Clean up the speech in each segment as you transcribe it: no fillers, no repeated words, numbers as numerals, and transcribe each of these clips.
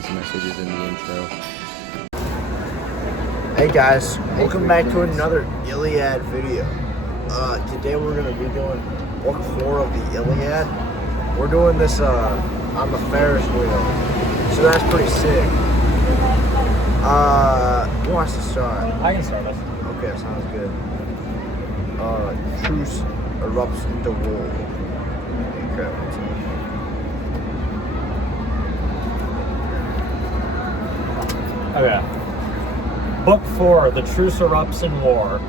these messages in the intro. Hey guys, welcome back to another Iliad video. Today we're going to be doing book 4 of the Iliad. We're doing this on the Ferris wheel, so that's pretty sick. Who wants to start? I can start us. Okay, sounds good. Truce erupts into war. Okay. Book 4, The Truce Erupts in War.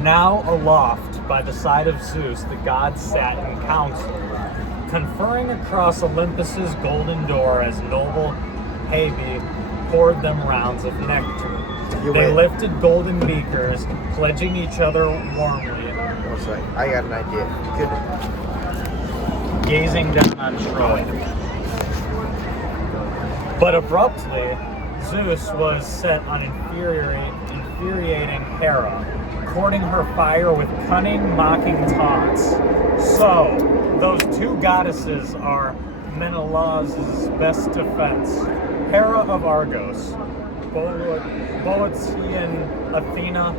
Now aloft by the side of Zeus, the gods sat in council, conferring across Olympus's golden door as noble Hebe poured them rounds of nectar. They lifted golden beakers, pledging each other warmly. One second, I got an idea. Gazing down on Troy. But abruptly, Zeus was set on infuriating Hera, courting her fire with cunning, mocking taunts. So, those two goddesses are Menelaus' best defense. Hera of Argos, Boeotian Athena,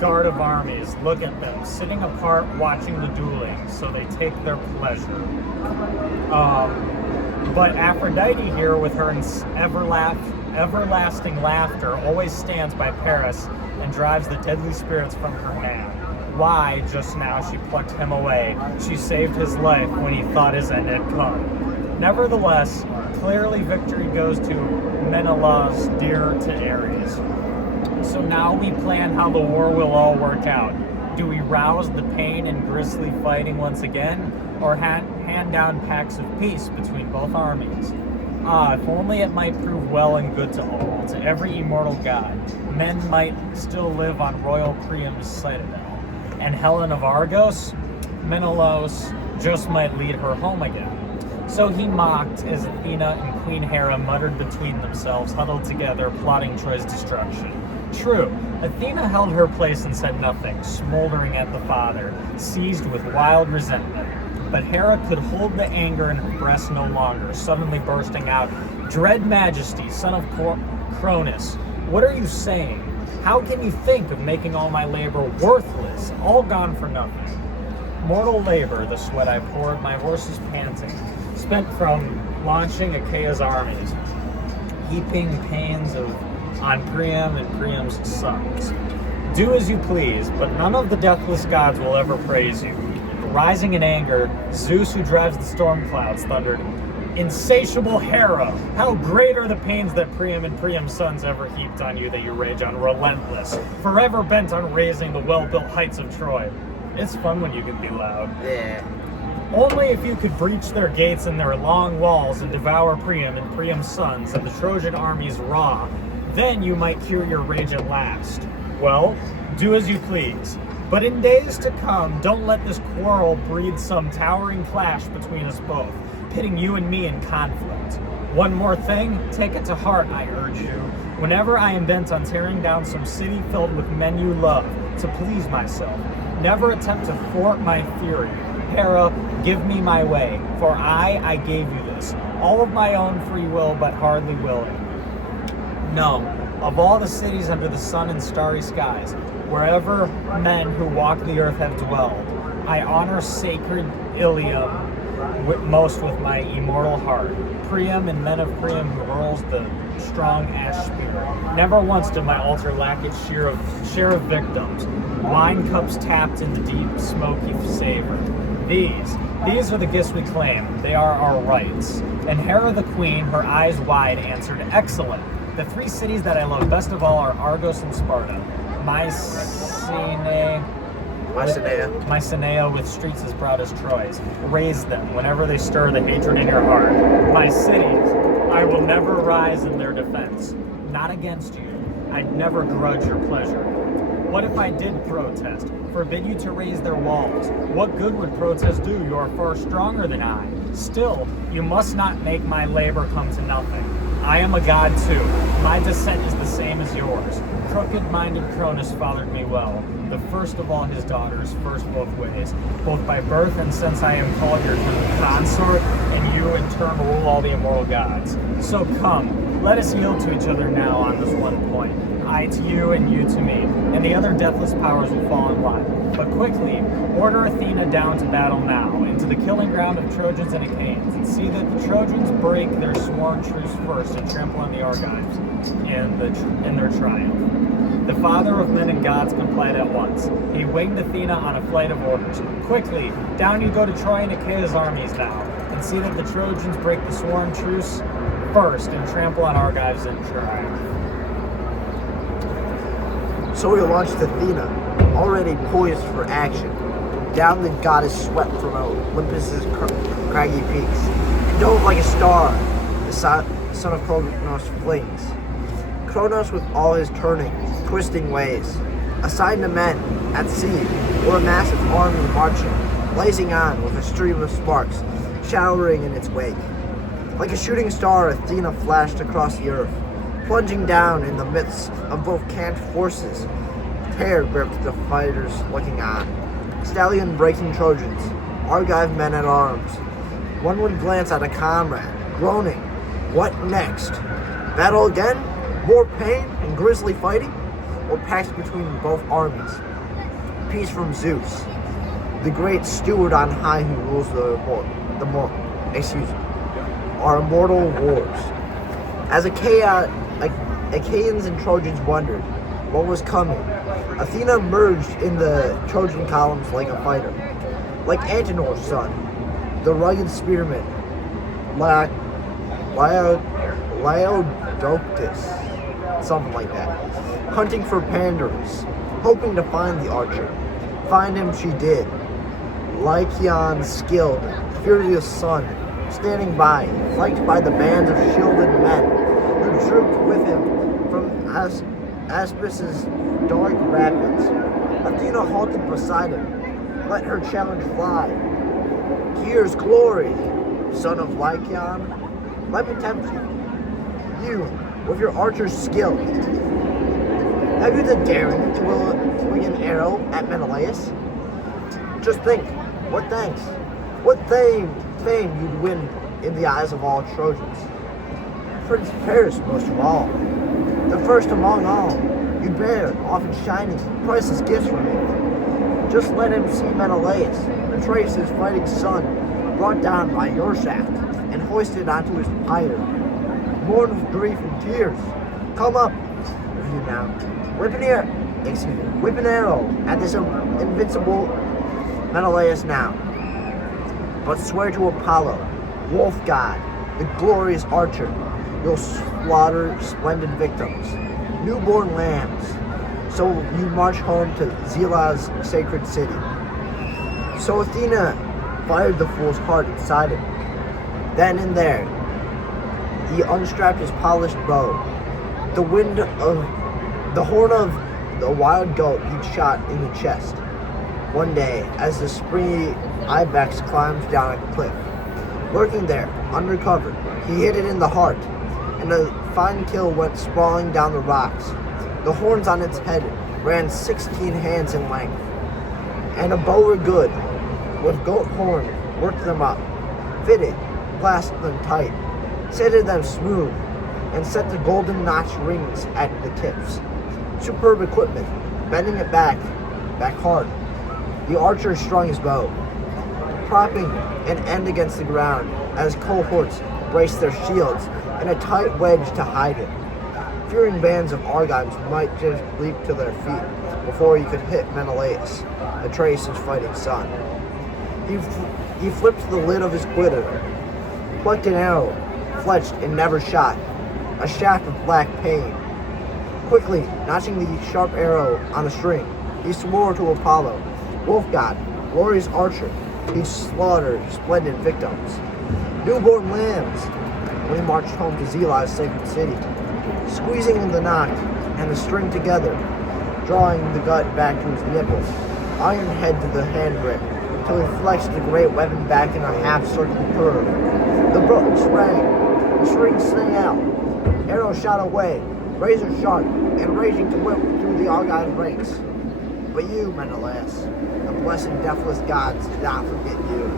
guard of armies. Look at them, sitting apart watching the dueling, so they take their pleasure. But Aphrodite here, with her everlasting laughter, always stands by Paris and drives the deadly spirits from her man. Why, just now, she plucked him away. She saved his life when he thought his end had come. Nevertheless, clearly victory goes to Menelaus, dear to Ares. So now we plan how the war will all work out. Do we rouse the pain and grisly fighting once again, or hand down pacts of peace between both armies? If only it might prove well and good to all, to every immortal god. Men might still live on royal Priam's citadel. And Helen of Argos, Menelaus just might lead her home again. So he mocked as Athena and Queen Hera muttered between themselves, huddled together, plotting Troy's destruction. True, Athena held her place and said nothing, smoldering at the father, seized with wild resentment. But Hera could hold the anger in her breast no longer, suddenly bursting out, "Dread Majesty, son of Cronus, what are you saying? How can you think of making all my labor worthless, all gone for nothing? Mortal labor, the sweat I poured, my horses panting, spent from launching Achaea's armies, heaping pains on Priam and Priam's sons. Do as you please, but none of the deathless gods will ever praise you." Rising in anger, Zeus, who drives the storm clouds, thundered, "Insatiable Hera, how great are the pains that Priam and Priam's sons ever heaped on you that you rage on, relentless, forever bent on raising the well-built heights of Troy." It's fun when you can be loud. Yeah. "Only if you could breach their gates and their long walls and devour Priam and Priam's sons and the Trojan armies raw, then you might cure your rage at last. Well, do as you please. But in days to come, don't let this quarrel breed some towering clash between us both, pitting you and me in conflict. One more thing, take it to heart, I urge you. Whenever I am bent on tearing down some city filled with men you love, to please myself, never attempt to thwart my fury. Hera, give me my way, for I gave you this, all of my own free will, but hardly willing. No, of all the cities under the sun and starry skies, wherever men who walk the earth have dwelled, I honor sacred Iliad most with my immortal heart. Priam and men of Priam who hurls the strong ash spear. Never once did my altar lack its share of victims. Wine cups tapped in the deep, smoky savor. These are the gifts we claim. They are our rights. And Hera the queen, her eyes wide, answered, "Excellent. The 3 cities that I love best of all are Argos and Sparta. Mycenae with streets as broad as Troy's. Raise them whenever they stir the hatred in your heart. My cities, I will never rise in their defense. Not against you. I'd never grudge your pleasure. What if I did protest? Forbid you to raise their walls? What good would protest do? You are far stronger than I. Still, you must not make my labor come to nothing. I am a god too. My descent is the same as yours. Crooked-minded Cronus fathered me well, the first of all his daughters, first both ways, both by birth and since I am called your consort, and you in turn rule all the immortal gods. So come, let us yield to each other now on this one point. I to you and you to me, and the other deathless powers will fall in line. But quickly, order Athena down to battle now, into the killing ground of Trojans and Achaeans, and see that the Trojans break their sworn truce first and trample on the Argives in their triumph. The father of men and gods complied at once. He winged Athena on a flight of orders. Quickly, down you go to Troy and Achaea's armies now, and see that the Trojans break the sworn truce first and trample on Argives in triumph. So he launched Athena, already poised for action. Down the goddess swept from Olympus's craggy peaks, and dove like a star, the son of Cronos flings. Cronos with all his turning, twisting ways, assigned to men at sea, or a massive army marching, blazing on with a stream of sparks, showering in its wake. Like a shooting star, Athena flashed across the earth, plunging down in the midst of both camped forces. Terror gripped the fighters looking on. Stallion breaking Trojans, Argive men at arms. One would glance at a comrade, groaning, what next? Battle again? More pain and grisly fighting? Or pact between both armies? Peace from Zeus, the great steward on high who rules our immortal wars. As Achaeans and Trojans wondered what was coming, Athena merged in the Trojan columns like a fighter. Like Antenor's son, the rugged spearman, Laodocus, something like that, hunting for Pandarus, hoping to find the archer. Find him she did. Lycaon's skilled, furious son, standing by, flanked by the bands of shielded men who trooped with him from Aspis' dark rapids. Athena halted beside him, let her challenge fly. Here's glory, son of Lycaon. Let me tempt you. You, with your archer's skill. Have you the daring to swing an arrow at Menelaus? Just think, what thanks, what fame you'd win in the eyes of all Trojans. Prince Paris most of all, the first among all, you bear, often shining, priceless gifts from him. Just let him see Menelaus, Atreus' fighting son, brought down by your shaft and hoisted onto his pyre. Mourn with grief and tears. Come up with you now. Whip an arrow at this invincible Menelaus now. But swear to Apollo, wolf god, the glorious archer, you'll slaughter splendid victims, newborn lambs, so you march home to Zela's sacred city. So Athena fired the fool's heart inside him. Then and there, he unstrapped his polished bow. The horn of the wild goat he'd shot in the chest. One day, as the springy ibex climbed down a cliff, lurking there, undercover, he hit it in the heart, and a fine kill went sprawling down the rocks. The horns on its head ran 16 hands in length, and a bow were good, with goat horn worked them up, fitted, clasped them tight, setted them smooth, and set the golden notch rings at the tips. Superb equipment, bending it back hard. The archer strung his bow, propping an end against the ground as cohorts braced their shields in a tight wedge to hide it. Fearing bands of Argives might just leap to their feet before he could hit Menelaus, Atreus' fighting son. He flipped the lid of his quiver, plucked an arrow, fletched and never shot, a shaft of black pain. Quickly notching the sharp arrow on a string, he swore to Apollo, wolf god, glorious archer, he'd slaughter splendid victims, newborn lambs, when he marched home to Zela's sacred city, squeezing the knot and the string together, drawing the gut back to his nipples, iron head to the hand grip, till he flexed the great weapon back in a half-circular curve. The bow sprang, the string sang out, Arrows shot away, razor sharp, and raging to whip through the Argive ranks. But you, Menelaus, the blessed deathless gods did not forget you.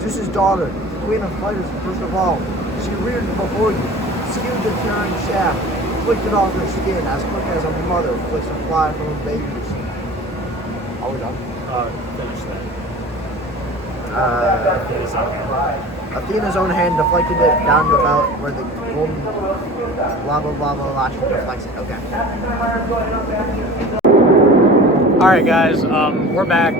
Zeus's daughter, queen of fighters, first of all, she reared before you, skewed the tearing shaft, flicked off her skin as quick as a mother flicks a fly from her babies. Are we done? Finish that. Athena's own hand deflected it down the belt where the golden lava lashing deflects it. Okay. Alright guys, we're back.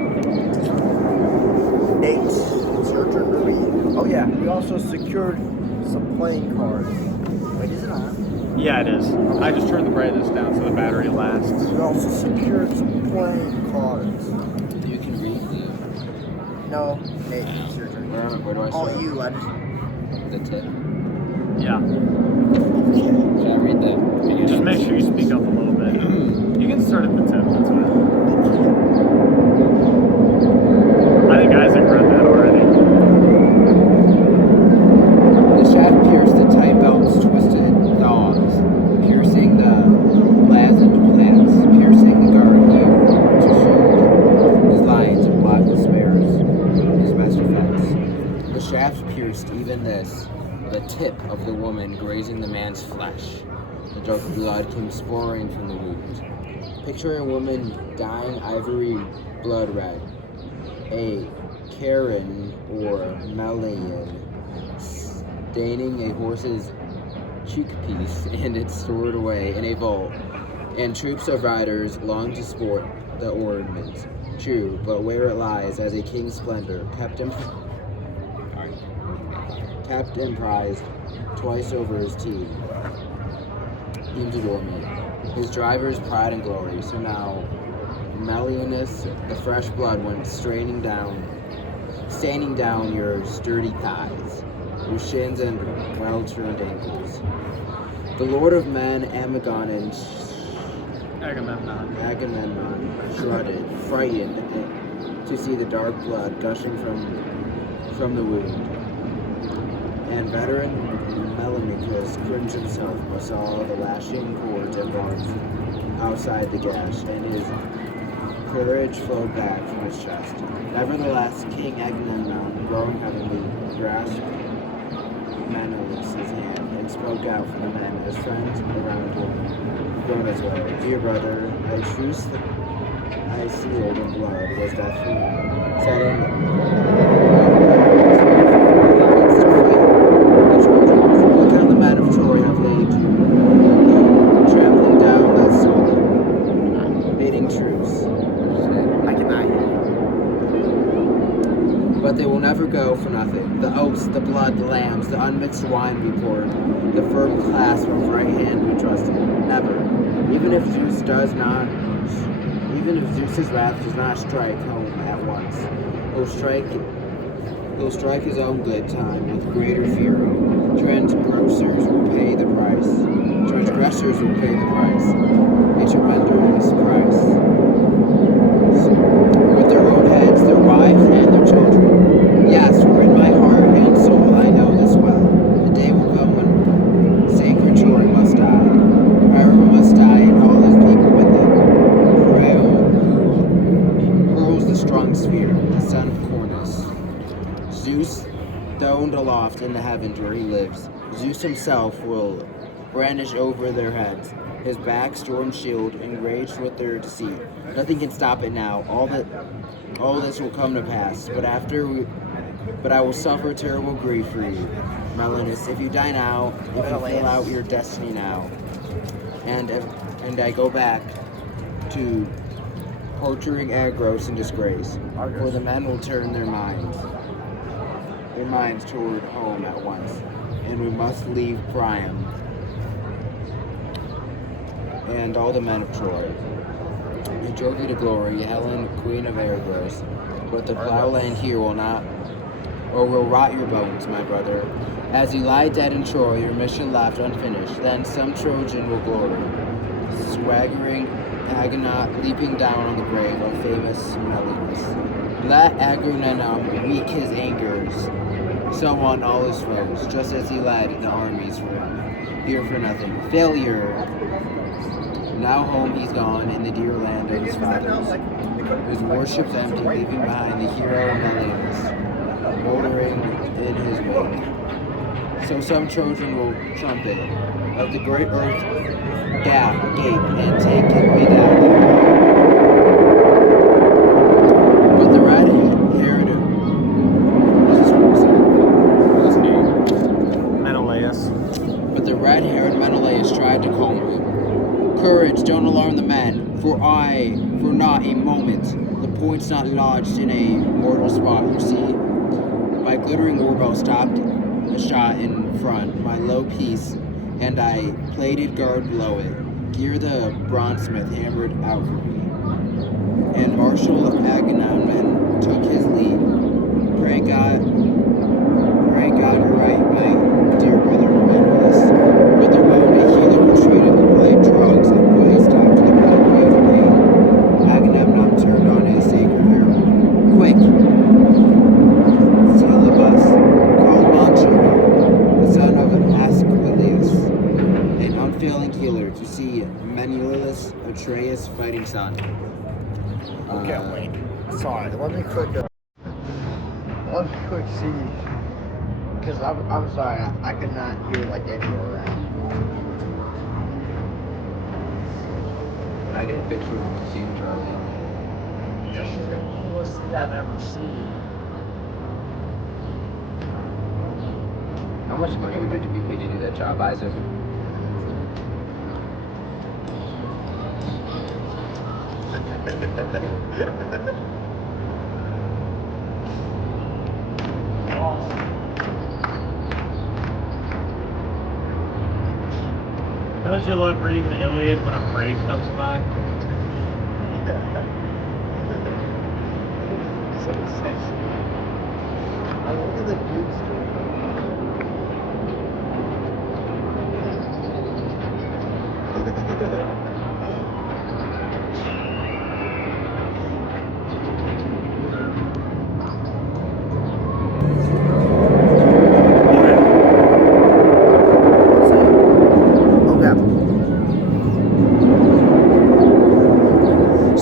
Nate, it's your turn to read. Oh yeah, we also secured some playing cards. Wait, is it on? Yeah, it is. I just turned the brightness down so the battery lasts. We also secured some playing cards. You can read the. No, Nate, it's your turn. Where do I Oh, start? you, I just... The tip. Yeah. Should I read the? Just make sure you speak up a little bit. You can start at the tip, that's fine. I think Isaac read that already. The shaft pierced the tight belt's twisted thongs, piercing the blazoned plants, piercing the guard here to shield his lines and block the spares, his best defense. The shaft pierced even this, the tip of the woman grazing the man's flesh. The dark blood came pouring from the wound. Picture a woman dying ivory blood red, a Karen or Melian staining a horse's cheekpiece, and it's stored away in a vault, and troops of riders long to sport the ornament. True, but where it lies as a king's splendor, kept and prized twice over his team adore me. His driver's pride and glory. So now, Melianus, the fresh blood went staining down your sturdy thighs, your shins and well-turned ankles. The Lord of Men, Agamemnon shrugged, frightened to see the dark blood gushing from the wound. And veteran Melamachus cringed himself but saw the lashing cords and bars outside the gash, and his courage flowed back from his chest. Nevertheless, King Agamemnon, growing heavenly, grasped Menelaus' hand and spoke out for the men, his friends around him, grown as well. Dear brother, a truce I sealed in blood was that free, setting but they will never go for nothing. The oaths, the blood, the lambs, the unmixed wine we poured, the firm clasp of right hand we trusted. Never. Even if Zeus's wrath does not strike home at once, he'll strike his own good time with greater fury. Transgressors will pay the price. A tremendous price. With their own heads, their wives, and their children. Yes, for in my heart and soul I know this well. The day will come when sacred Troy must die. Priam must die and all his people with him. Priam hurls the strong spear, the son of Cornus. Zeus throned aloft in the heavens where he lives. Zeus himself will brandish over their heads his back storm shield, enraged with their deceit. Nothing can stop it now. All this will come to pass. But I will suffer terrible grief for you, Melanus. If you die now, if you fill out your destiny now, and I go back to torturing Agros in disgrace, for the men will turn their minds toward home at once, and we must leave Priam and all the men of Troy. It drove you to glory, Helen, queen of Argos, but the plowland here will rot your bones, my brother. As you lie dead in Troy, your mission left unfinished, then some Trojan will glory, swaggering Agonaut, leaping down on the grave of famous Melius. Let Agamemnon wreak his angers, so on all his foes, just as he led the armies from here for nothing. Failure. Now home he's gone in the dear land of his fathers. His warship's empty, leaving behind the hero Melians, motoring in his wake. So some Trojan will trumpet of the great earth gape and take me down. But the red-haired Menelaus. But the red-haired Menelaus tried to calm him. Courage, don't alarm the men, for not a moment. The point's not lodged in a mortal spot, you see. My glittering warbow stopped a shot in front, my low piece, and I plated guard below it. Gear the bronzesmith hammered out for me. And Marshal Agamemnon took his lead. Pray God right, my dear brother Menelaus. With the wound, a healer retreated, applied drugs, and put a stop to the pathway of pain. Agamemnon turned on his sacred hero. Quick! Syllabus, called Manchu, the son of Asclepius, an unfailing healer, to see Menelaus Atreus fighting son. Okay, wait. Sorry, let me quick see. Because I'm sorry, I could not hear like any of that. I get a picture of seeing Charlie. This is the coolest thing I've ever seen. How much money would you be paid to do that job, Isaac? Don't you love reading the Iliad when a parade comes by? So sexy. I look at the dudes doing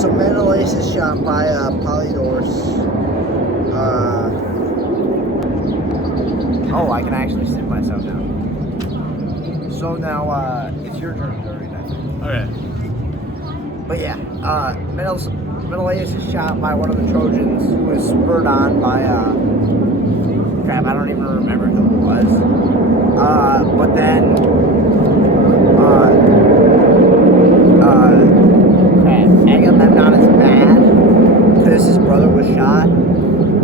So Menelaus is shot by Polydorus. Oh, I can actually sit myself down. So now, it's your turn, Dory. Okay. But yeah, Menelaus is shot by one of the Trojans who was spurred on by, crap, I don't even remember who it was. But then, Agamemnon is mad because his brother was shot.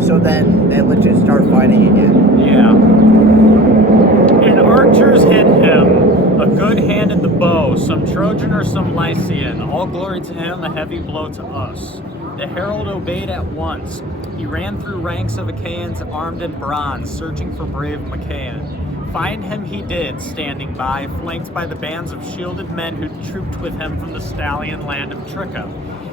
So then they legit start fighting again. Yeah. And archers hit him, a good hand in the bow, some Trojan or some Lycian. All glory to him, a heavy blow to us. The herald obeyed at once. He ran through ranks of Achaeans armed in bronze, searching for brave Machaon. Find him he did, standing by, flanked by the bands of shielded men who trooped with him from the stallion land of Tricca.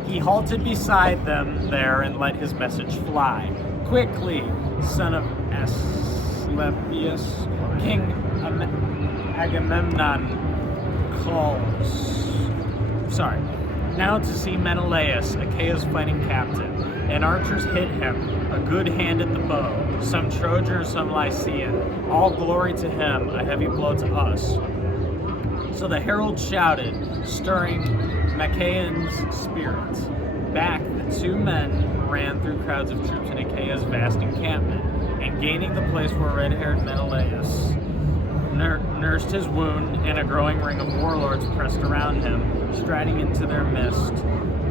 He halted beside them there and let his message fly. Quickly, son of Asclepius, King Agamemnon calls. Now to see Menelaus, Achaea's fighting captain. And archers hit him, a good hand at the bow, some Trojan or some Lycian. All glory to him, a heavy blow to us. So the herald shouted, stirring Machaon's spirits. Back, the two men ran through crowds of troops in Achaea's vast encampment, and gaining the place where red-haired Menelaus nursed his wound, and a growing ring of warlords pressed around him, striding into their midst.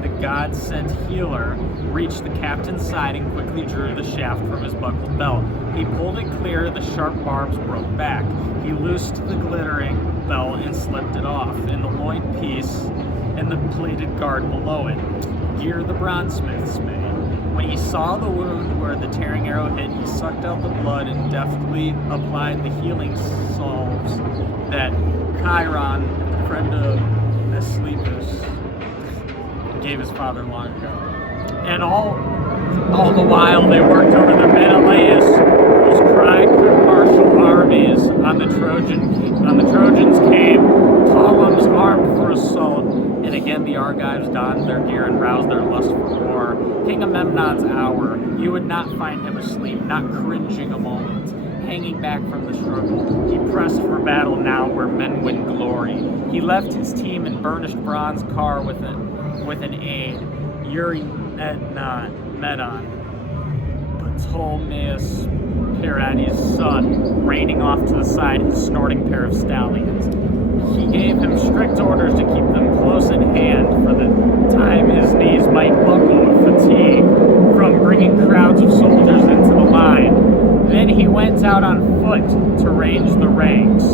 The god-sent healer reached the captain's side and quickly drew the shaft from his buckled belt. He pulled it clear, the sharp barbs broke back. He loosed the glittering belt and slipped it off, and the loin piece and the plated guard below it. Gear the bronzesmith's made. When he saw the wound where the tearing arrow hit, he sucked out the blood and deftly applied the healing salves that Chiron, friend of Asclepius, gave his father long ago. And all the while they worked over the Menelaus, Warriors cried could marshal armies. On the Trojans came columns armed for assault. And again the Argives donned their gear and roused their lust for war. King Agamemnon's hour, you would not find him asleep, not cringing a moment, hanging back from the struggle. He pressed for battle now where men win glory. He left his team in burnished bronze car with an aide, Medon, Ptolemaeus Pirates' son, reining off to the side his snorting pair of stallions. He gave him strict orders to keep them close in hand for the time his knees might buckle with fatigue from bringing crowds of soldiers into the line. Then he went out on foot to range the ranks.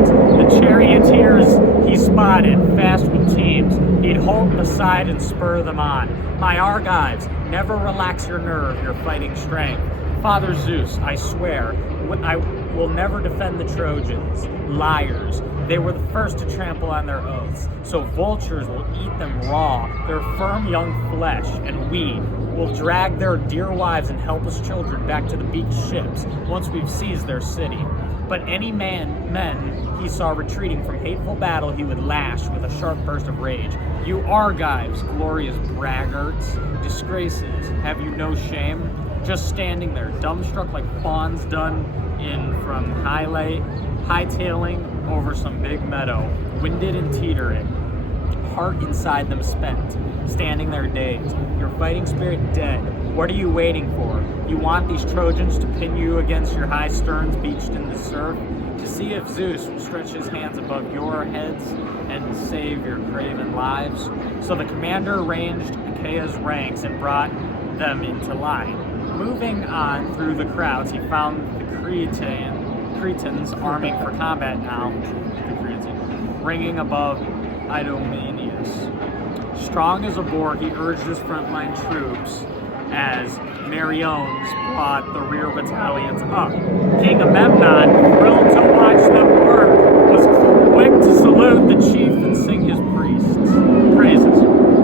The charioteers he spotted, fast with teams. He'd halt beside and spur them on. My Argives, never relax your nerve, your fighting strength. Father Zeus, I swear, I will never defend the Trojans. Liars. They were the first to trample on their oaths, so vultures will eat them raw, their firm young flesh, and we will drag their dear wives and helpless children back to the beaked ships once we've seized their city. But any men he saw retreating from hateful battle he would lash with a sharp burst of rage. You Argives, glorious braggarts, disgraces, have you no shame? Just standing there, dumbstruck like fawns done in from hightailing over some big meadow, winded and teetering, heart inside them spent, standing there dazed, your fighting spirit dead. What are you waiting for? You want these Trojans to pin you against your high sterns beached in the surf? To see if Zeus will stretch his hands above your heads and save your craven lives? So the commander ranged Achaea's ranks and brought them into line. Moving on through the crowds, he found the Cretans arming for combat now, ringing above Idomeneus. Strong as a boar, he urged his frontline troops as Meriones brought the rear battalions up. King Agamemnon, thrilled to watch them work, was quick to salute the chief and sing his praises.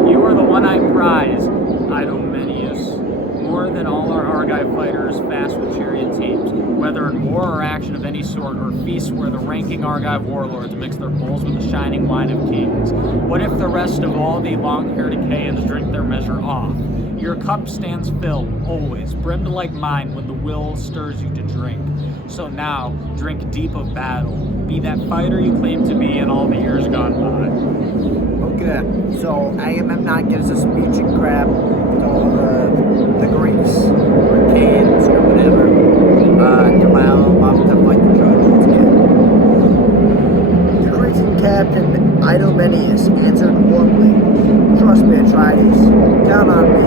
You are the one I prize, Idomeneus, more than all our Argive fighters fast with chariot teams, whether in war or action of any sort, or feasts where the ranking Argive warlords mix their bowls with the shining wine of kings. What if the rest of all the long-haired Achaeans drink their measure off? Your cup stands filled, always, brimmed like mine when the will stirs you to drink. So now, drink deep of battle. Be that fighter you claim to be in all the years gone by. Okay, so Agamemnon gives a speech and crap to all the Greeks, or Achaeans, or whatever, to allow them up to fight the Trojans again. The Cretan captain, Idomeneus, answered warmly, "Trust me, Atrides, count on me,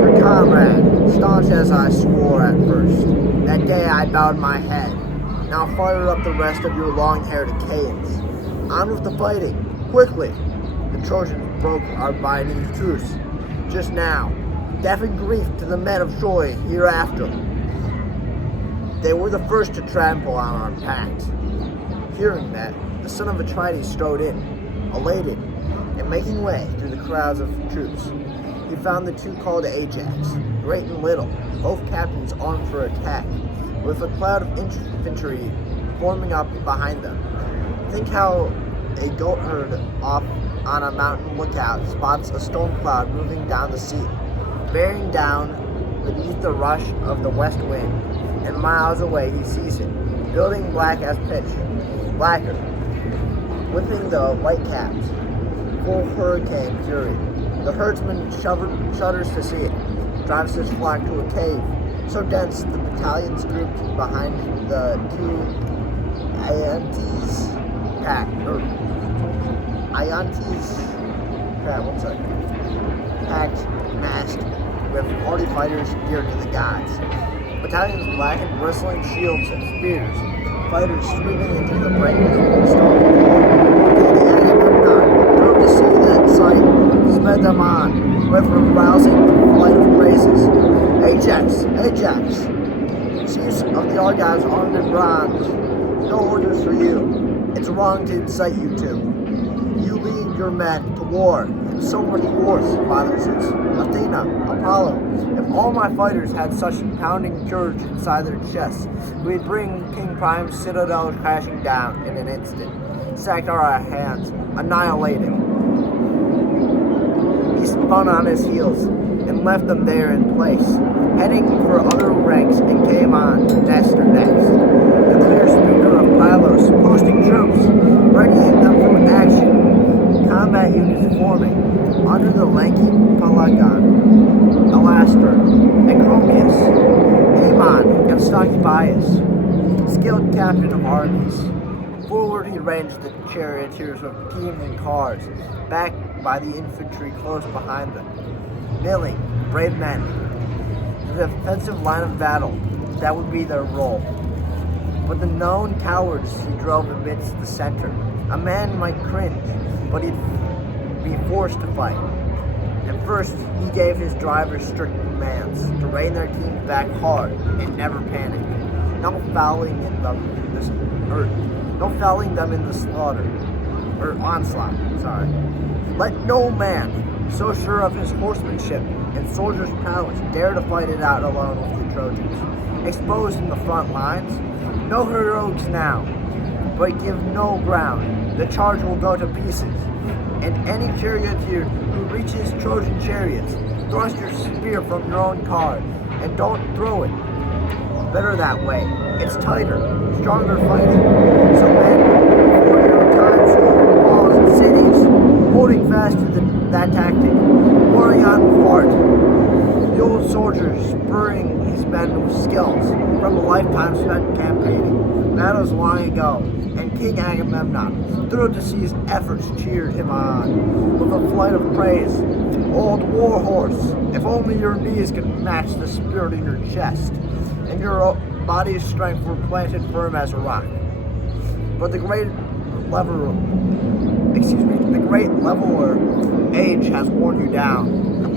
your comrade, staunch as I swore at first. That day I bowed my head. Now fire up the rest of your long-haired Achaeans. On with the fighting, quickly!" The Trojans broke our binding truce just now, deafening grief to the men of Troy hereafter. They were the first to trample on our pact. Hearing that, the son of Atrides strode in, elated, and making way through the crowds of troops. He found the two called Ajax, great and little, both captains armed for attack, with a cloud of infantry forming up behind them. Think how a goat herd off on a mountain lookout spots a storm cloud moving down the sea, bearing down beneath the rush of the west wind, and miles away he sees it, building black as pitch, blacker, whipping the white-caps, full hurricane fury. The herdsman shudders to see it, drives his flock to a cave, so dense the battalions grouped behind the two Iantes packed, masked, with hardy fighters geared to the gods. Battalions black and bristling shields and spears, fighters sweeping into the brightness of the storm. King Agamemnon, thrilled to see that sight, sped them on, with a rousing flight of praises. Ajax, Ajax, chiefs of the Argives armed in bronze, no orders for you. It's wrong to incite you to. You lead your men to war, and so much force, Father says. Athena, Apollo, if all my fighters had such pounding courage inside their chests, we'd bring King Priam's citadel crashing down in an instant. Sacked our hands, annihilated. He spun on his heels and left them there in place, heading for other ranks, and came on to Nestor next. The clear speaker of Pylos, posting troops, readying them for action. Combat units forming under the lanky Pelagon, Alastor, and Chromius, Aemon, and stocky Bias, skilled captain of armies. Forward he ranged the charioteers with teams and cars, backed by the infantry close behind them. Milling, brave men, the defensive line of battle, that would be their role. But the known cowards he drove amidst the center. A man might cringe, but he'd be forced to fight. And first, he gave his drivers strict commands to rein their teams back hard and never panic. No fouling them in the slaughter, or onslaught, sorry. Let no man, so sure of his horsemanship and soldiers' prowess, dare to fight it out alone with the Trojans. Exposed in the front lines, no heroics now, but give no ground. The charge will go to pieces. And any charioteer who reaches Trojan chariots, thrust your spear from your own car, and don't throw it. Better that way. It's tighter, stronger fighting. So men, before your time, storm walls and cities, holding fast to that tactic, warring on with art. The old soldier spurring his men with skills from a lifetime spent campaigning. Battles long ago, and King Agamemnon, thrilled to see his efforts, cheered him on with a flight of praise. Old war horse, if only your knees could match the spirit in your chest, and your body's strength were planted firm as a rock. But the great leveler, age has worn you down.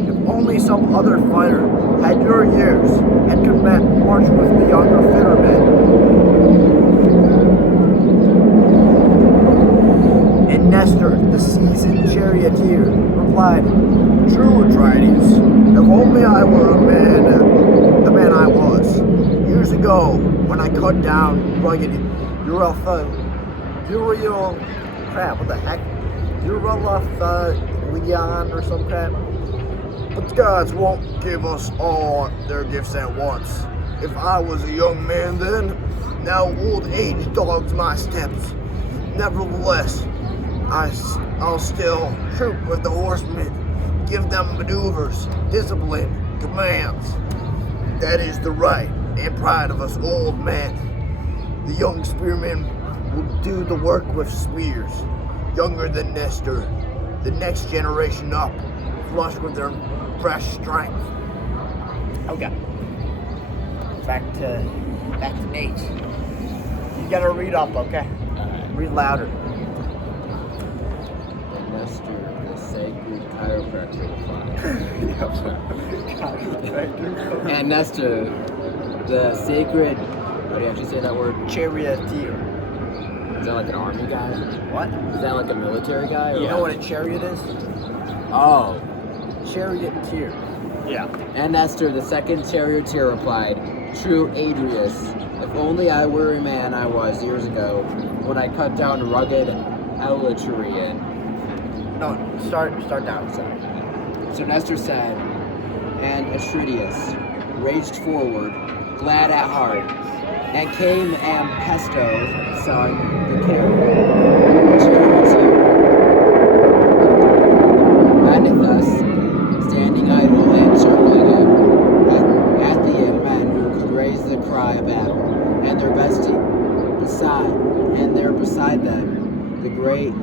If only some other fighter had your years and could march with the younger, fitter men. And Nestor, the seasoned charioteer, replied, True, Atrides, if only I were the man I was. Years ago, when I cut down rugged Leon or some crap. But the gods won't give us all their gifts at once. If I was a young man then, now old age dogs my steps. Nevertheless, I'll still troop with the horsemen, give them maneuvers, discipline, commands. That is the right and pride of us old men. The young spearmen will do the work with spears, younger than Nestor, the next generation up, flush with their fresh strength. Okay. Back to Nate. You gotta read up, okay? Read louder. Nestor, the sacred chiropractor replied. And Nestor, the sacred, how do you actually say that word? Charioteer. Is that like an army guy? What? Is that like a military guy? You know what a chariot is? Oh. Charioteer. Yeah. And Nestor, the second charioteer, replied, True, Adrius, if only I were a man I was years ago, when I cut down rugged Elytrian. No, start down. Sorry. So Nestor said, and Atrides raged forward, glad at heart, and came Ampesto's son, the charioteer. Manithus, standing idle and circling him, at the men who could raise the cry of battle, and their beside them, the great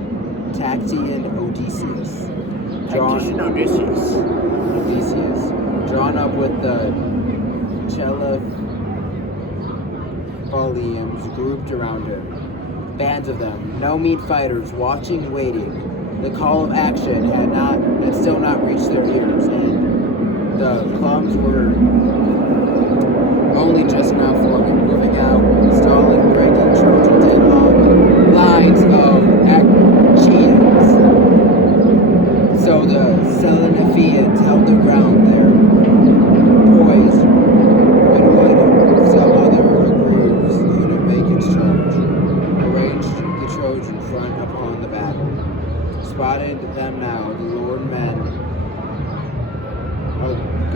Tactian Odysseus, drawn up with the Cheliphollians grouped around him, bands of them, no mean fighters, watching, waiting. The call of action had still not reached their ears, and the clumps were only just now forming, moving out, stalling, breaking Trojans in long lines of Achaeans. So the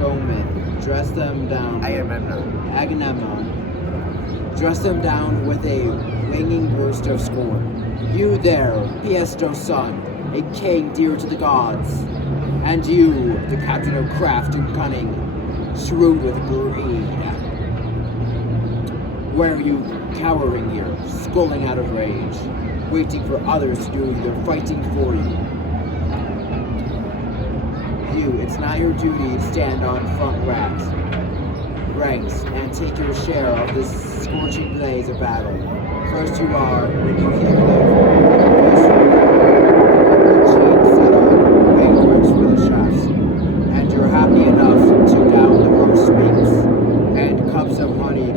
bowmen, dress them down. Agamemnon. Dress them down with a winging burst of scorn. You there, Piesto's son, a king dear to the gods. And you, the captain of craft and cunning, shrewd with greed. Where are you cowering here, skulling out of rage, waiting for others to do their fighting for you? It's not your duty to stand on front ranks and take your share of this scorching blaze of battle. First you are when you hear the chains set on banquets for the chefs, and you're happy enough to down the roast meats and cups of honeyed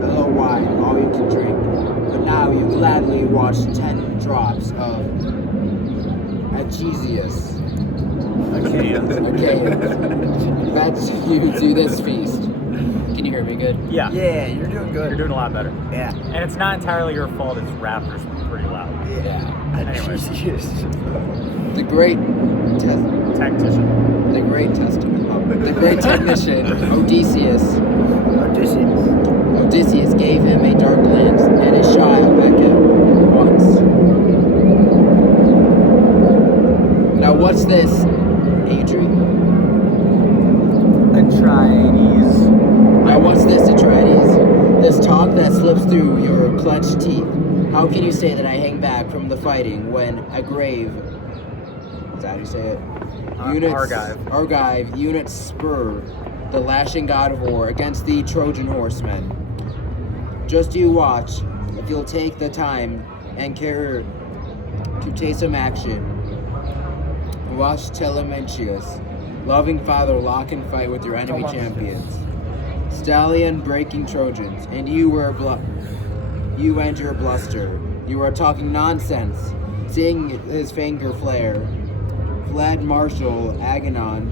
mellow wine, all you can drink. But now you gladly watch 10 drops of Agesius. Okay. That's you to this feast. Can you hear me good? Yeah. Yeah, you're doing good. You're doing a lot better. Yeah. And it's not entirely your fault, it's Raptors pretty loud. Yeah. Anyways. The great Tactician. The great technician, Odysseus gave him a dark lance and a child back at once. Now what's this, Adrian? Atreides. Now what's this, Atreides? This talk that slips through your clenched teeth. How can you say that I hang back from the fighting when a grave... Is that how you say it? Argive units spur the lashing god of war against the Trojan horsemen. Just you watch if you'll take the time and care to take some action. Watch Telemachus, loving father, lock and fight with your enemy champions. Stallion breaking Trojans, and you and your bluster. You are talking nonsense, seeing his finger flare. Fled Marshal Agamemnon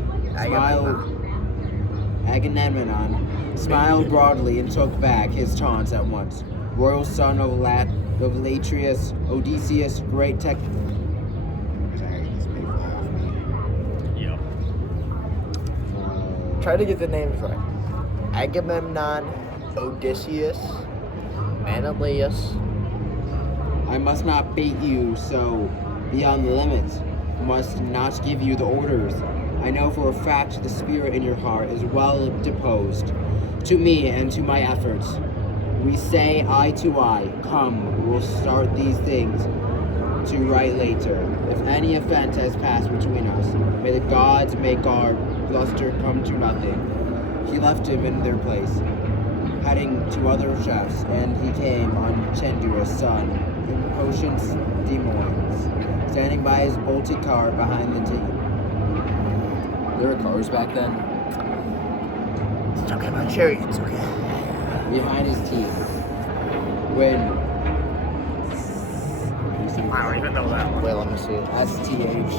smiled broadly and took back his taunts at once. Royal son of Atreus, Odysseus, great tech. Yep. Try to get the names right. Agamemnon, Odysseus, Menelaus. I must not bait you so beyond the limits. Must not give you the orders. I know for a fact the spirit in your heart is well deposed to me and to my efforts. We say eye to eye. Come, we'll start these things to right later. If any offense has passed between us, may the gods make our bluster come to nothing. He left him in their place, heading to other chefs, and he came on Chendura's son, in Ocean's Des Moines, standing by his bolted car behind the team. There were cars back then? It's okay, my cherry. It's okay. Behind his team. When... I don't even know that one. Wait, let me see it. STH.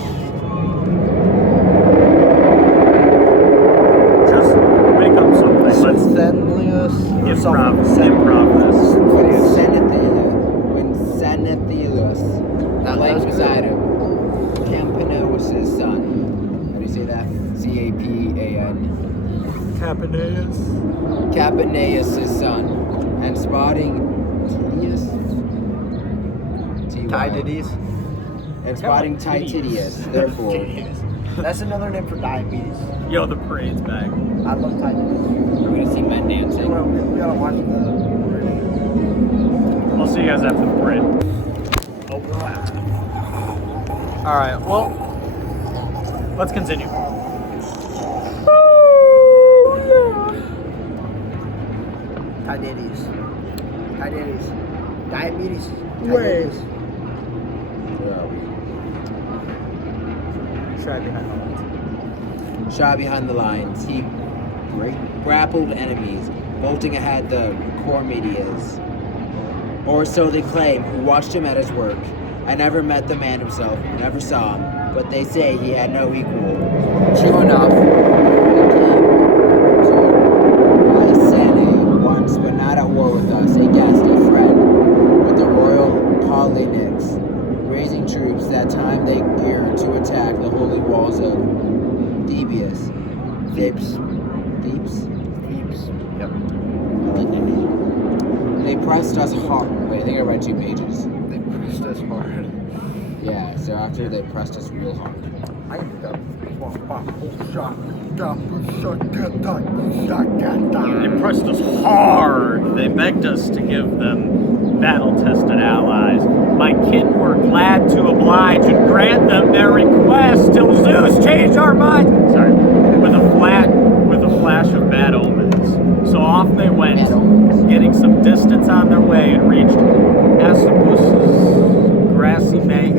Just make up something. Let's Synthelius. improv this. When Xenethelius, that lake beside him, Campanous's son. How do you say that? C-A-P-A-N. Capaneus' son. And spotting Tydides. And spotting Tydides, therefore. That's another name for diabetes. Yo, the parade's back. I love Tydides. We're gonna see men dancing. We gotta watch the... I'll see you guys after the parade. Oh, wow. Alright, well, let's continue. Tydides. Diabetes. Wait. Shot behind the lines. He grappled enemies, bolting ahead the Cormedias. Or so they claim, who watched him at his work. I never met the man himself, never saw him, but they say he had no equal. True enough, he came to Mycenae once, but not at war with us, a guest, a friend, with the royal Polynics, raising troops. That time they geared to attack the holy walls of Thebes. Thebes? Thebes. Yep. They pressed us hard. Wait, I think I read 2 pages. They pressed us hard. Yeah, so after they pressed us real hard. I can go. They pressed us hard. They begged us to give them battle-tested allies. My kin were glad to oblige and grant them their request till Zeus changed our minds. Sorry, with a flash of bad omens. So off they went, getting some distance on their way, and reached Asopus's grassy bank.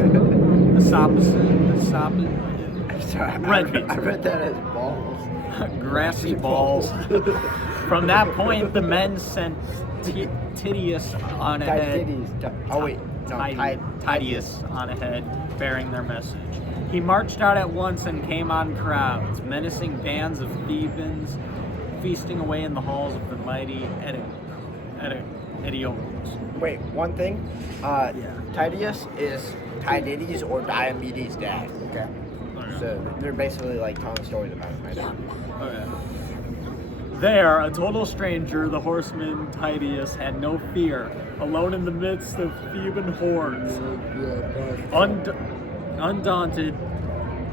Sorry, I read that as balls. Grassy balls. From that point, the men sent Titius on ahead. Titius on ahead, bearing their message. He marched out at once and came on crowds, menacing bands of Thebans, feasting away in the halls of the mighty Etiopians. Wait, one thing. Titius is Tydides or Diomedes' dad. Okay. So they're basically like telling stories about him right now. Okay. There, a total stranger, the horseman Titius had no fear, alone in the midst of Theban hordes. Undaunted,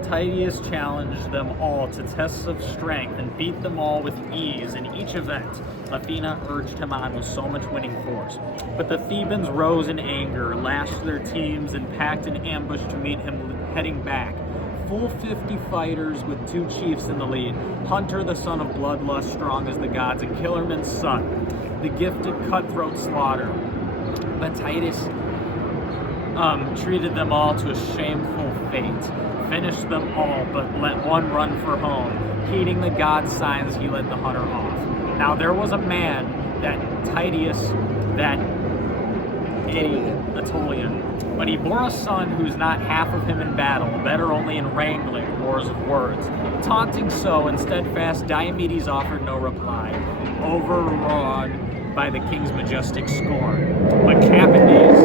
Titius challenged them all to tests of strength and beat them all with ease. In each event, Athena urged him on with so much winning force. But the Thebans rose in anger, lashed their teams, and packed an ambush to meet him heading back. Full 50 fighters with 2 chiefs in the lead. Hunter, the son of Bloodlust, strong as the gods, and Killerman's son, the gifted cutthroat Slaughter. But Titus treated them all to a shameful fate. Finished them all, but let one run for home. Heeding the god's signs, he led the hunter off. Now there was a man, that Titius, that Aetolian, but he bore a son who's not half of him in battle, better only in wrangling, wars of words. Taunting so and steadfast, Diomedes offered no reply, overawed by the king's majestic scorn. But Caponides,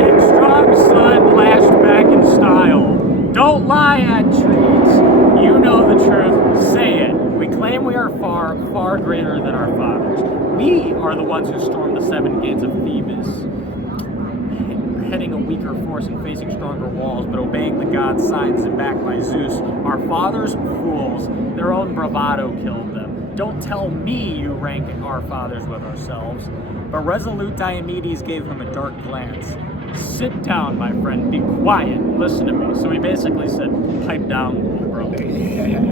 his strong son, lashed back in style. Don't lie, Atreides. You know the truth. Say it. We claim we are far, far greater than our fathers. We are the ones who stormed the 7 gates of Thebes, heading a weaker force and facing stronger walls, but obeying the god's signs and backed by Zeus. Our fathers, fools, their own bravado killed them. Don't tell me you rank our fathers with ourselves. But resolute Diomedes gave him a dark glance. Sit down, my friend, be quiet, listen to me. So he basically said, pipe down, little brother.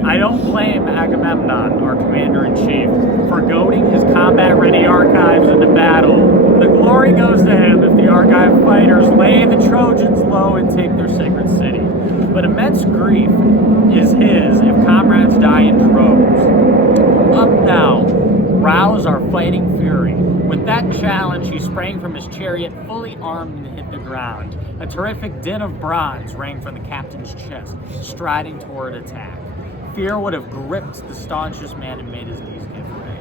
I don't blame Agamemnon, our commander-in-chief, for goading his combat-ready Argives into battle. The glory goes to him if the Argive fighters lay the Trojans low and take their sacred city. But immense grief is his if comrades die in droves. Up now, rouse our fighting fury. With that challenge, he sprang from his chariot, fully armed, and hit the ground. A terrific din of bronze rang from the captain's chest, striding toward attack. Fear would have gripped the staunchest man and made his knees give way.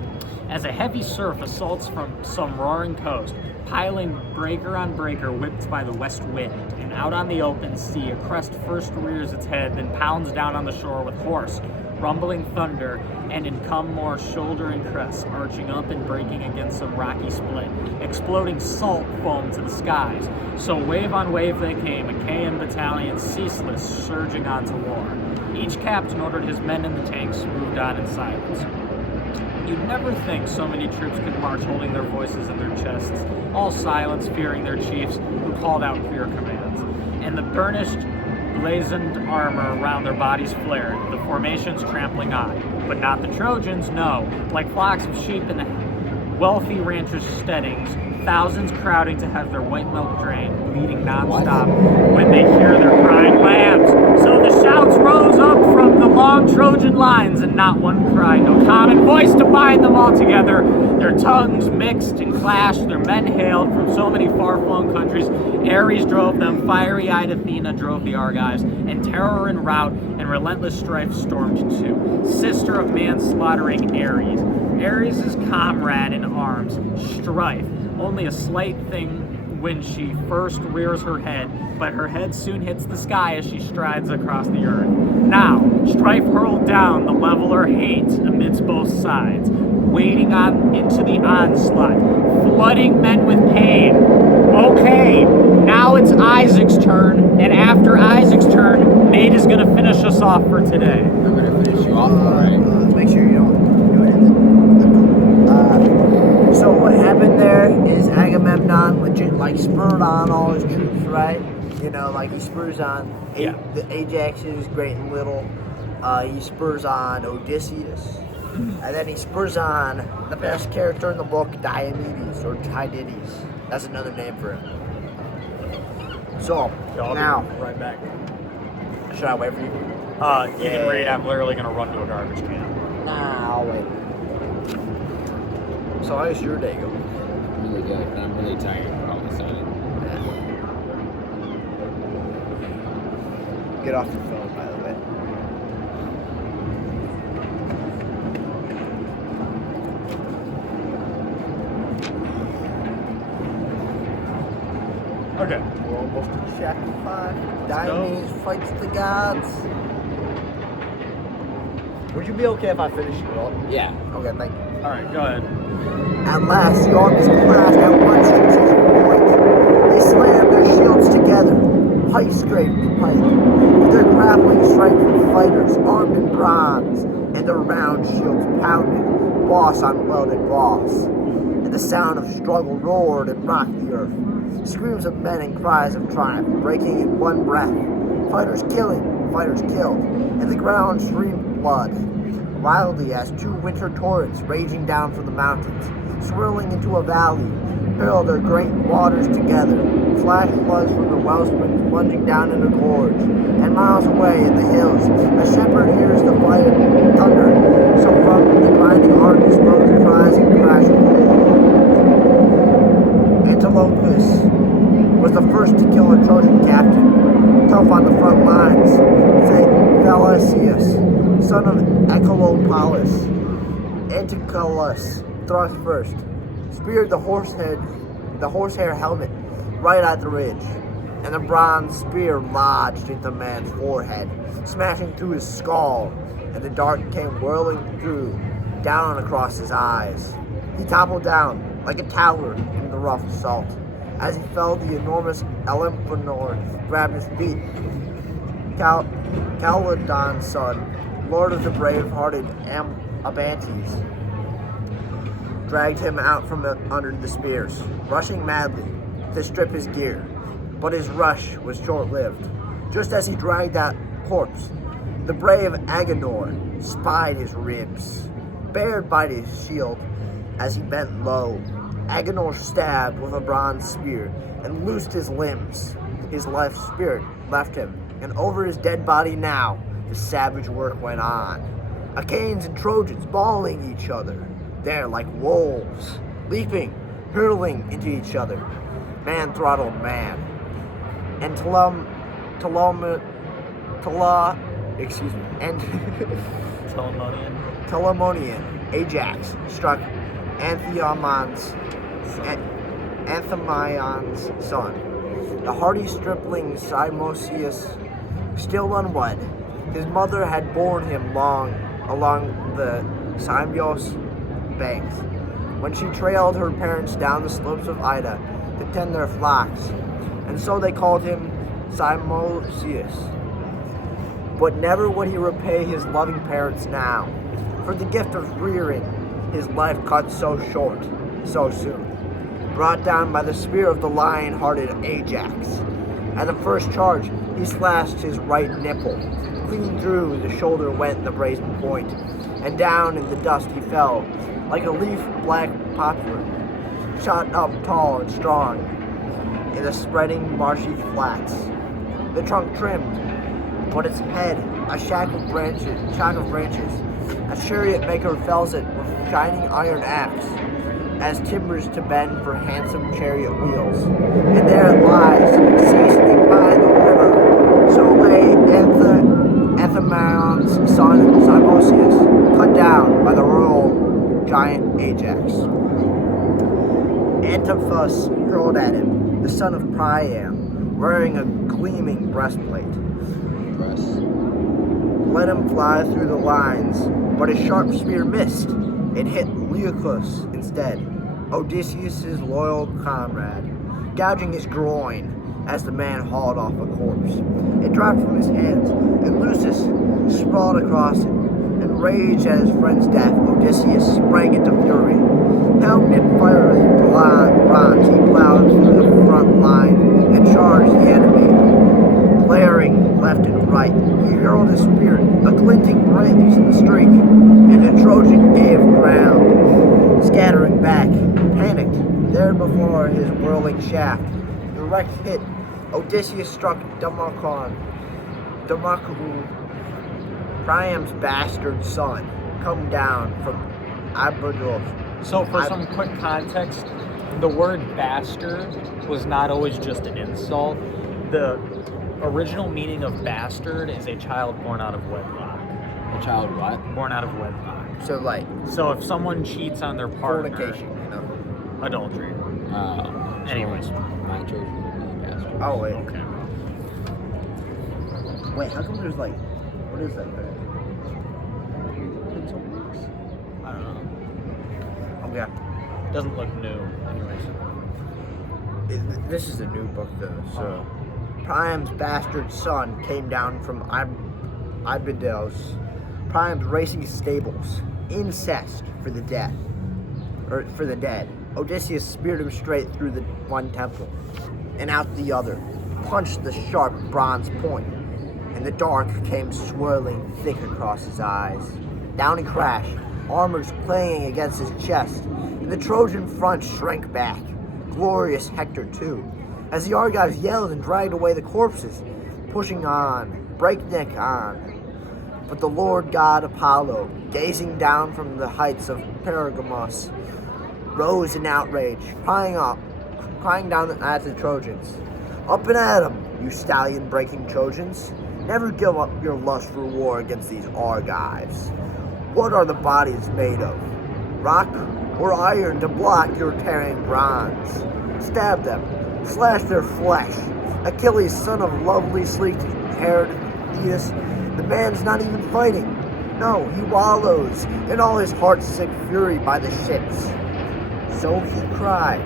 As a heavy surf assaults from some roaring coast, piling breaker on breaker whipped by the west wind, and out on the open sea, a crest first rears its head, then pounds down on the shore with hoarse, rumbling thunder, and in come more shouldering crests, arching up and breaking against some rocky split, exploding salt foam to the skies. So wave on wave they came, Achaean battalions ceaseless, surging on to war. Each captain ordered his men in the tanks, moved on in silence. You'd never think so many troops could march holding their voices in their chests, all silence, fearing their chiefs, who called out clear commands. And the burnished, blazoned armor around their bodies flared, the formations trampling on. But not the Trojans, no. Like flocks of sheep in the wealthy ranchers' steadings, thousands crowding to have their white milk drained, bleeding nonstop when they hear their crying lambs. So the shouts rose up from the long Trojan lines, and not one cried, no common voice to bind them all together. Their tongues mixed and clashed, their men hailed from so many far-flung countries. Ares drove them, fiery-eyed Athena drove the Argives, and terror and rout and relentless strife stormed too. Sister of man-slaughtering Ares, Ares' comrade in arms, strife, only a slight thing when she first rears her head, but her head soon hits the sky as she strides across the earth. Now, strife hurled down the leveler hate amidst both sides, wading on into the onslaught, flooding men with pain. Okay, now it's Isaac's turn, and after Isaac's turn, Nate is gonna finish us off for today. I'm gonna finish you off, alright? Make sure you don't do anything. So what happened there is Agamemnon legit like spurred on all his troops, right? You know, like he spurs on the Ajax's great and little. He spurs on Odysseus. And then he spurs on the best character in the book, Diomedes or Tydides. That's another name for him. So now, right back. Should I wait for you? You can read. I'm literally gonna run to a garbage can. Nah, I'll wait. So how's your day going? Really good, but I'm really tired all of a sudden. Get off your phone, by the way. Okay. We're almost to chapter 5. Diomedes fights the gods. Would you be okay if I finish it all? Yeah. Okay, thank you. All right. Go ahead. At last, the armies clashed at one strategic point. They slammed their shields together, pike scraped to pike, with their grappling strength of fighters armed in bronze, and their round shields pounded, boss on welded boss. And the sound of struggle roared and rocked the earth. Screams of men and cries of triumph, breaking in one breath. Fighters killing, fighters killed, and the ground streamed blood. Wildly as two winter torrents raging down from the mountains, swirling into a valley, hurl their great waters together. Flash floods from the wellsprings plunging down in a gorge, and miles away in the hills, a shepherd hears the fire thunder. So from the grinding armies rose the cries and crash of war. Antilochus was the first to kill a Trojan captain, tough on the front lines. Thalasius, son of Echolopolus, Anticulus thrust first, speared the horsehair helmet right at the ridge, and the bronze spear lodged into the man's forehead, smashing through his skull, and the dart came whirling through, down across his eyes. He toppled down like a tower in the rough assault. As he fell, the enormous Elemphenor grabbed his feet. Calydon's son, lord of the brave-hearted Abantes, dragged him out from under the spears, rushing madly to strip his gear. But his rush was short-lived. Just as he dragged that corpse, the brave Agenor spied his ribs, bared by his shield as he bent low. Agenor stabbed with a bronze spear and loosed his limbs. His life spirit left him, and over his dead body now, the savage work went on. Achaeans and Trojans bawling each other, there like wolves, leaping, hurling into each other. Man throttled man. And Telamonian, Ajax, struck Anthemion's son. The hardy stripling Simosius, still unwed, his mother had borne him long along the Symbios banks, when she trailed her parents down the slopes of Ida to tend their flocks, and so they called him Simosius. But never would he repay his loving parents now, for the gift of rearing his life cut so short, so soon, brought down by the spear of the lion-hearted Ajax. At the first charge, he slashed his right nipple. Clean through the shoulder went the brazen point, and down in the dust he fell, like a leaf black poplar, shot up tall and strong in the spreading marshy flats. The trunk trimmed, but its head a shock of branches. A chariot maker fells it with shining iron axe, as timbers to bend for handsome chariot wheels. And there it lies, seasoning by the river. So lay Anthemion's son Simosius, cut down by the royal giant Ajax. Antiphus hurled at him, the son of Priam, wearing a gleaming breastplate. Let him fly through the lines, but his sharp spear missed. It hit Leucus instead, Odysseus' loyal comrade, gouging his groin as the man hauled off a corpse. It dropped from his hands, and Lucius sprawled across it. Enraged at his friend's death, Odysseus sprang into fury. Helmed in fiery bronze, he plowed through the front line and charged the enemy, glaring left and right. He hurled his spear, a glinting blaze in the streak, and the Trojan gave ground, scattering back, panicked, there before his whirling shaft. The wreck hit. Odysseus struck Damocon, Priam's bastard son, come down from Abydos. So for some quick context, the word bastard was not always just an insult. The original meaning of bastard is a child born out of wedlock. A child what? Born out of wedlock. So like So if someone cheats on their partner, fornication, adultery. Anyways. My children would be a bastard. Oh wait. Okay. Wait, how come there's like, what is that thing? I don't know. Okay. Doesn't look new. Anyways. This is a new book though, so. Priam's bastard son came down from Abydos, Priam's racing stables. Incest for the dead. Odysseus speared him straight through the one temple and out the other, punched the sharp bronze point, and the dark came swirling thick across his eyes. Down he crashed, armors clanging against his chest, and the Trojan front shrank back. Glorious Hector too, as the Argives yelled and dragged away the corpses, pushing on, breakneck on. But the Lord God Apollo, gazing down from the heights of Pergamos, rose in outrage, crying down at the Trojans. Up and at 'em, you stallion-breaking Trojans! Never give up your lust for war against these Argives. What are the bodies made of? Rock or iron to block your tearing bronze? Stab them, slash their flesh. Achilles, son of lovely sleek-haired Thetis, the man's not even fighting. No, he wallows in all his heart-sick fury by the ships. So he cried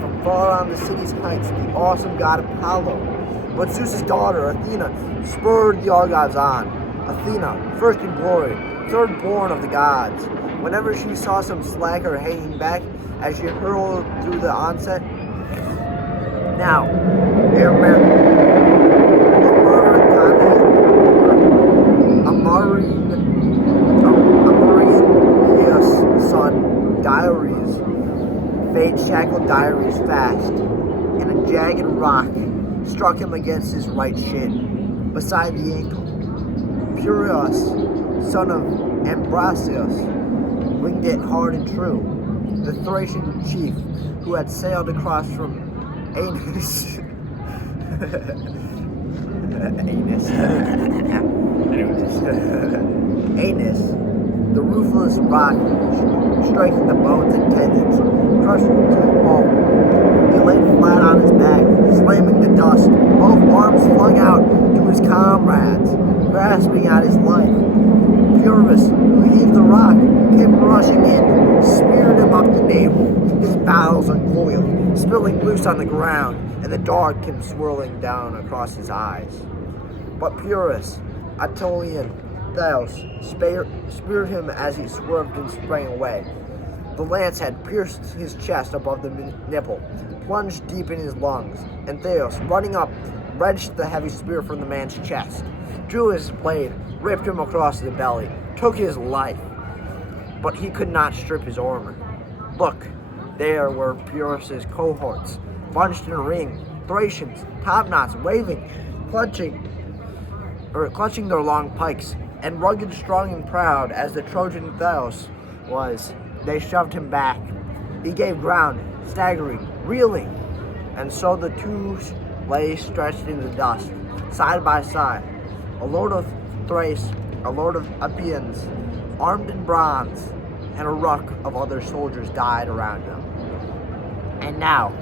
from far on the city's heights, the awesome god Apollo. But Zeus's daughter, Athena, spurred the Argives on. Athena, first in glory, third born of the gods. Whenever she saw some slacker hanging back as she hurled through the onset, now, Amarikia's son, Diaries, fate-shackled Diaries fast, and a jagged rock struck him against his right shin, beside the ankle. Pyrrhus, son of Ambrosius, winged it hard and true. The Thracian chief, who had sailed across from Anus. Anus, the ruthless rock, striking the bones and tendons, crushed him to the bone. He lay flat on his back, slamming the dust, both arms flung out to his comrades, grasping at his life. Pyrrhus, who heaved the rock, came rushing in, speared him up the navel, his bowels uncoiled, spilling loose on the ground, and the dark came swirling down across his eyes. But Pyrrhus, Attolian Theos, speared him as he swerved and sprang away. The lance had pierced his chest above the nipple, plunged deep in his lungs, and Theos, running up, wrenched the heavy spear from the man's chest, drew his blade, ripped him across the belly, took his life. But he could not strip his armor. Look, there were Pyrrhus' cohorts, bunched in a ring, Thracians, top-knots, waving, clutching their long pikes, and rugged, strong, and proud as the Trojan Theos was. They shoved him back. He gave ground, staggering, reeling, and so the two lay stretched in the dust, side by side. A lord of Thrace, a lord of Epeans, armed in bronze, and a ruck of other soldiers died around them. And now,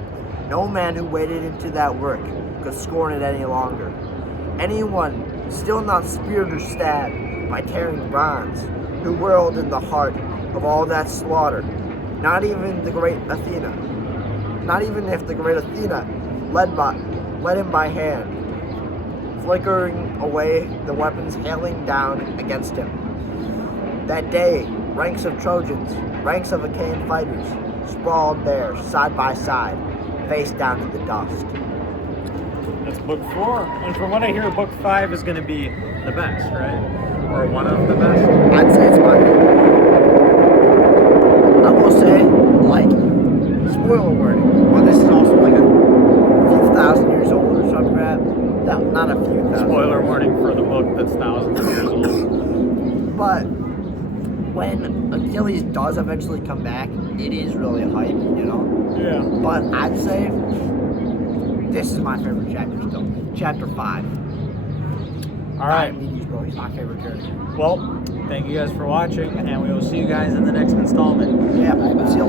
no man who waded into that work could scorn it any longer. Anyone still not speared or stabbed by tearing bronze who whirled in the heart of all that slaughter. Not even the great Athena. Not even if the great Athena led him by hand, flickering away the weapons hailing down against him. That day, ranks of Trojans, ranks of Achaean fighters, sprawled there, side by side, face down in the dust. That's book 4. And from what I hear, book 5 is going to be the best, right? Or one of the best. I'd say it's my favorite. I will say, like, spoiler warning, but this is also like a few thousand years old or some crap. No, not a few thousand. Spoiler warning for the book that's thousands of years old. But when Achilles does eventually come back, it is really hype, you know? Yeah. But I'd say this is my favorite chapter still. Chapter 5. All right. He's my favorite character. Well, thank you guys for watching, and we will see you guys in the next installment. Yeah, see you